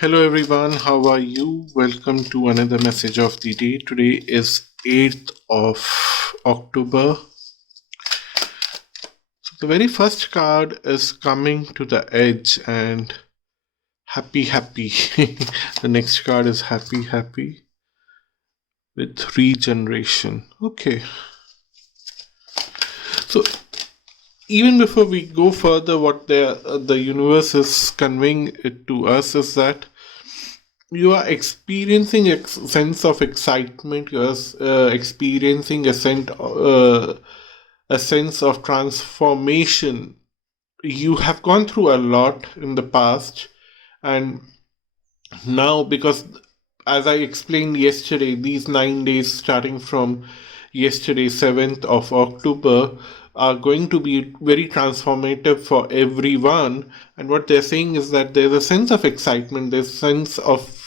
Hello everyone, how are you? Welcome to another message of the day. Today is 8th of October. So the very first card is coming to the edge and happy. The next card is happy with regeneration. Okay. So even before we go further, what the universe is conveying it to us is that you are experiencing a sense of excitement. You are experiencing a sense of transformation. You have gone through a lot in the past, and now, because as I explained yesterday, these 9 days starting from yesterday, 7th of October, are going to be very transformative for everyone. And what they're saying is that there's a sense of excitement, there's a sense of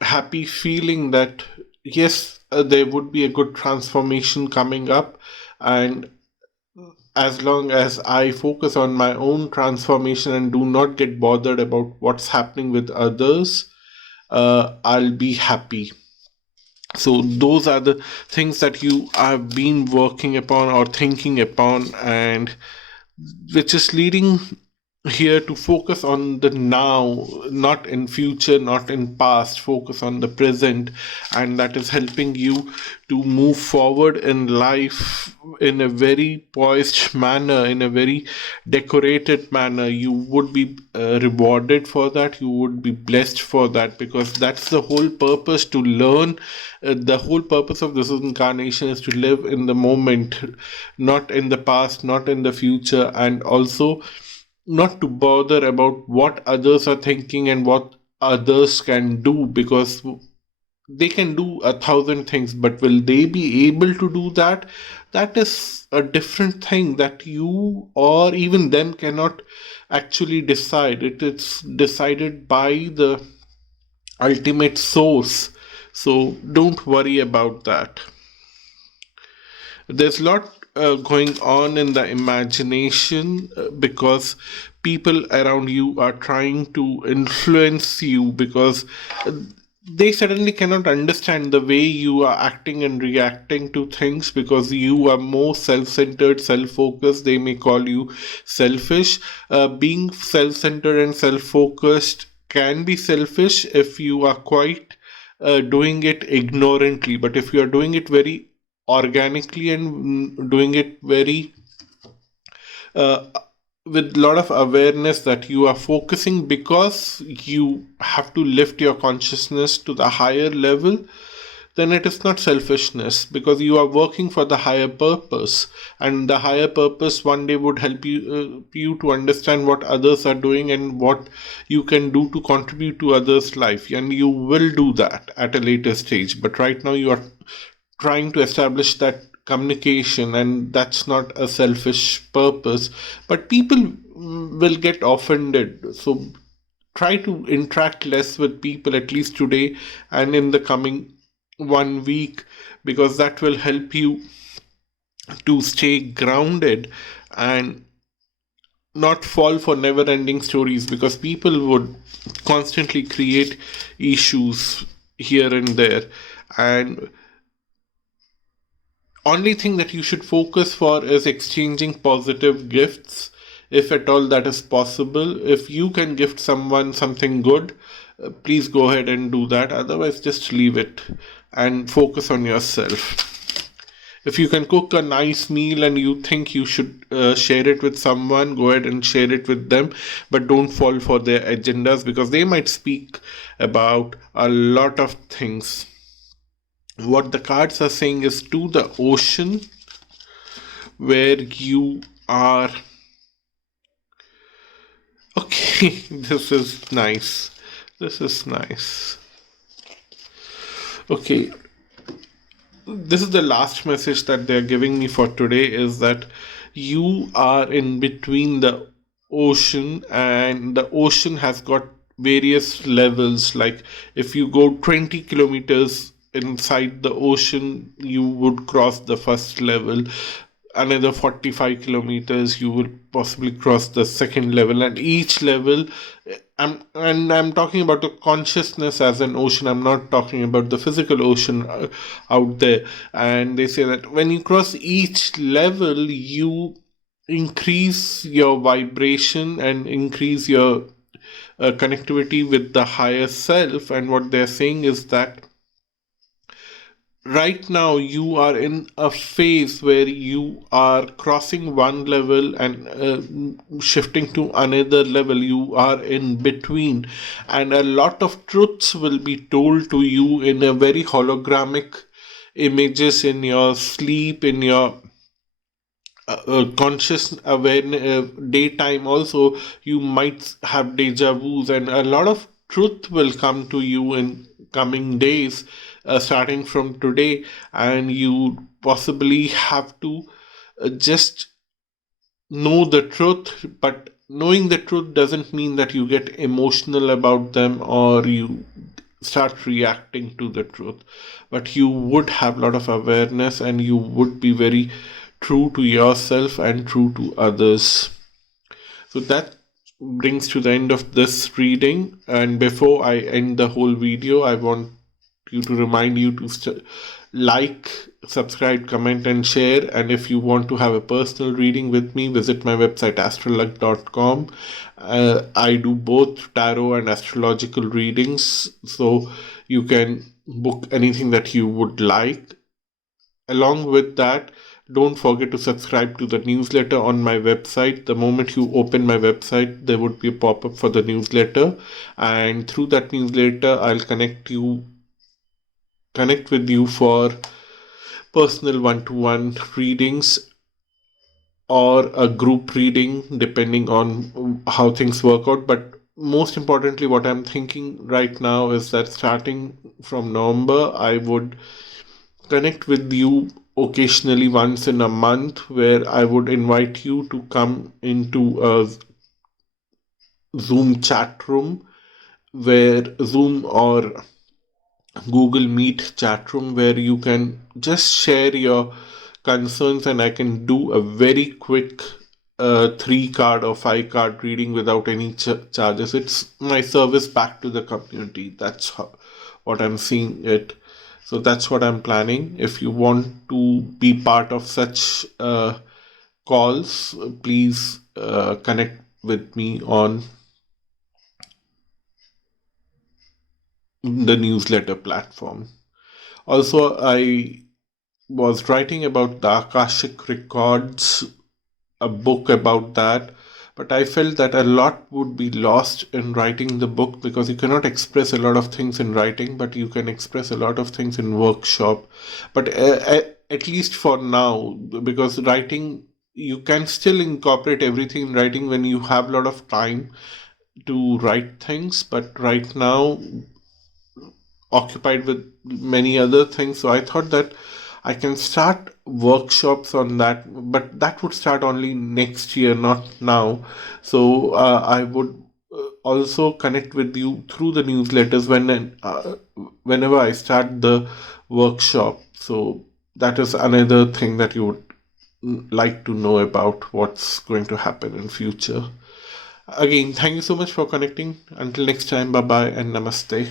happy feeling that yes, there would be a good transformation coming up. And as long as I focus on my own transformation and do not get bothered about what's happening with others, I'll be happy. So those are the things that you have been working upon or thinking upon, and which is leading here to focus on the now, not in future, not in past, focus on the present. And that is helping you to move forward in life in a very poised manner, in a very decorated manner. You would be rewarded for that, you would be blessed for that, because that's the whole purpose, to learn. The whole purpose of this incarnation is to live in the moment, not in the past, not in the future, and also not to bother about what others are thinking and what others can do, because they can do 1,000 things, but will they be able to do that? That is a different thing that you or even them cannot actually decide. It is decided by the ultimate source. So don't worry about that. There's a lot going on in the imagination, because people around you are trying to influence you, because they suddenly cannot understand the way you are acting and reacting to things, because you are more self-centered, self-focused. They may call you selfish. Being self-centered and self-focused can be selfish if you are quite doing it ignorantly, but if you are doing it very organically and doing it very uh, with a lot of awareness, that you are focusing because you have to lift your consciousness to the higher level, then it is not selfishness, because you are working for the higher purpose. And the higher purpose one day would help you to understand what others are doing and what you can do to contribute to others' life, and you will do that at a later stage. But right now you are trying to establish that communication, and that's not a selfish purpose. But people will get offended, so try to interact less with people, at least today and in the coming 1 week, because that will help you to stay grounded and not fall for never ending stories, because people would constantly create issues here and there. And only thing that you should focus for is exchanging positive gifts, if at all that is possible. If you can gift someone something good, please go ahead and do that. Otherwise, just leave it and focus on yourself. If you can cook a nice meal and you think you should share it with someone, go ahead and share it with them. But don't fall for their agendas, because they might speak about a lot of things. What the cards are saying is to the ocean, where you are. Okay, this is nice. This is nice. Okay, this is the last message that they're giving me for today, is that you are in between the ocean, and the ocean has got various levels. Like if you go 20 kilometers inside the ocean, you would cross the first level. Another 45 kilometers, you will possibly cross the second level, and each level I'm talking about the consciousness as an ocean. I'm not talking about the physical ocean out there. And they say that when you cross each level, you increase your vibration and increase your connectivity with the higher self. And what they're saying is that right now you are in a phase where you are crossing one level and shifting to another level. You are in between, and a lot of truths will be told to you in a very hologramic images in your sleep, in your conscious awareness. Daytime also you might have deja vus, and a lot of truth will come to you in coming days, starting from today. And you possibly have to just know the truth. But knowing the truth doesn't mean that you get emotional about them or you start reacting to the truth, but you would have a lot of awareness and you would be very true to yourself and true to others. So that brings to the end of this reading. And before I end the whole video, I want you to remind you to like, subscribe, comment, and share. And if you want to have a personal reading with me, visit my website astralug.com. I do both tarot and astrological readings, so you can book anything that you would like. Along with that, don't forget to subscribe to the newsletter on my website. The moment you open my website, there would be a pop-up for the newsletter, and through that newsletter, I'll connect with you for personal one-to-one readings or a group reading, depending on how things work out. But most importantly, what I'm thinking right now is that starting from November, I would connect with you occasionally once in a month, where I would invite you to come into a Zoom chat room, where Zoom or Google Meet chat room, where you can just share your concerns and I can do a very quick 3 card or 5 card reading without any charges. It's my service back to the community. That's what I'm seeing it. So that's what I'm planning. If you want to be part of such calls, please connect with me on the newsletter platform. Also, I was writing about the Akashic Records, a book about that, but I felt that a lot would be lost in writing the book, because you cannot express a lot of things in writing, but you can express a lot of things in workshop. But at least for now, because writing, you can still incorporate everything in writing when you have a lot of time to write things, but right now occupied with many other things. So I thought that I can start workshops on that, but that would start only next year, not now. So I would also connect with you through the newsletters whenever I start the workshop. So that is another thing that you would like to know about what's going to happen in future. Again, thank you so much for connecting. Until next time, bye bye and namaste.